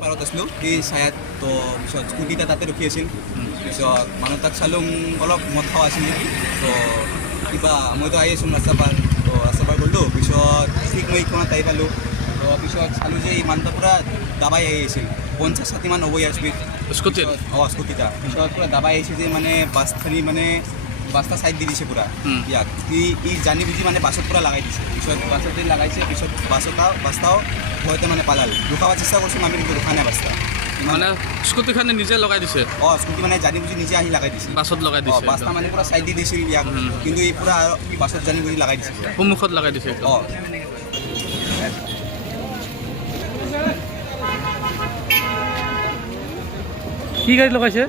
পাৰত আছিলোঁ এই ছায়াত তো পিছত স্কুটিটা তাতে ৰখি আছিল পিছত মানুহ তাক চালোঁ অলপ মদ খাৱা আছিল নেকি তো কিবা মইতো আহি আছোঁ ৰাস্তা পাৰ তো ৰাস্তা পাৰ কৰিলোঁ পিছত ঠিক মই এইখনত আহি পালোঁ তো পিছত চালোঁ যে এই মানুহটা পূৰা দাবাই আহি আছিল 50-60 মান হ'ব ইয়াৰ স্পীড স্কুটিত অঁ স্কুটিটা পিছত পূৰা দাবাই আহিছে যে মানে বাছখিনি মানে বাছটা ছাইড দি দিছে পূৰা ইয়াক ই জানি বুজি মানে বাছত পূৰা লগাই দিছে পিছত বাছতে লগাইছে পিছত বাছটাও ভয়তে মানে পালাল ৰখাব চেষ্টা কৰিছোঁ আমি কিন্তু ৰখা নাই বাছটা মানে স্কুটিখনে নিজে লগাই দিছে অঁ স্কুটি মানে জানি বুজি নিজে আহি লগাই দিছে বাছত লগাই দিছে বাছটা মানে পূৰা ছাইড দি দিছিল ইয়াক কিন্তু ই পূৰা বাছত জানি বুজি লগাই দিছে সন্মুখত লগাই দিছে অঁ কি গাড়ি লগাইছে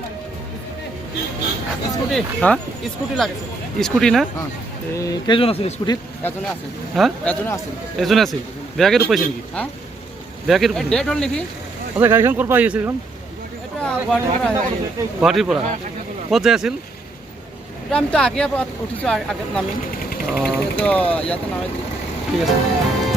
স্কুটি হ্যাঁ স্কুটি লাগিছে স্কুটি না হ্যাঁ কেইজন আছিল স্কুটিত এজনে আছে হ্যাঁ এজনে আছে এজনে আছিল বেয়াকে ৰূপাইছে নেকি হ্যাঁ বেয়াকে ৰূপাইছে ডেট হ'ল নেকি আচ্ছা গাড়ীখন ক'ৰ পৰা আহি আছিল এইখন এটা গুৱাহাটীৰ পৰা আহিছে গুৱাহাটীৰ পৰা ক'ত যাই আছিল আমি তো আগে উঠিছোঁ আগে নামিম অঁ তো ইয়াতে নামাই ঠিক আছে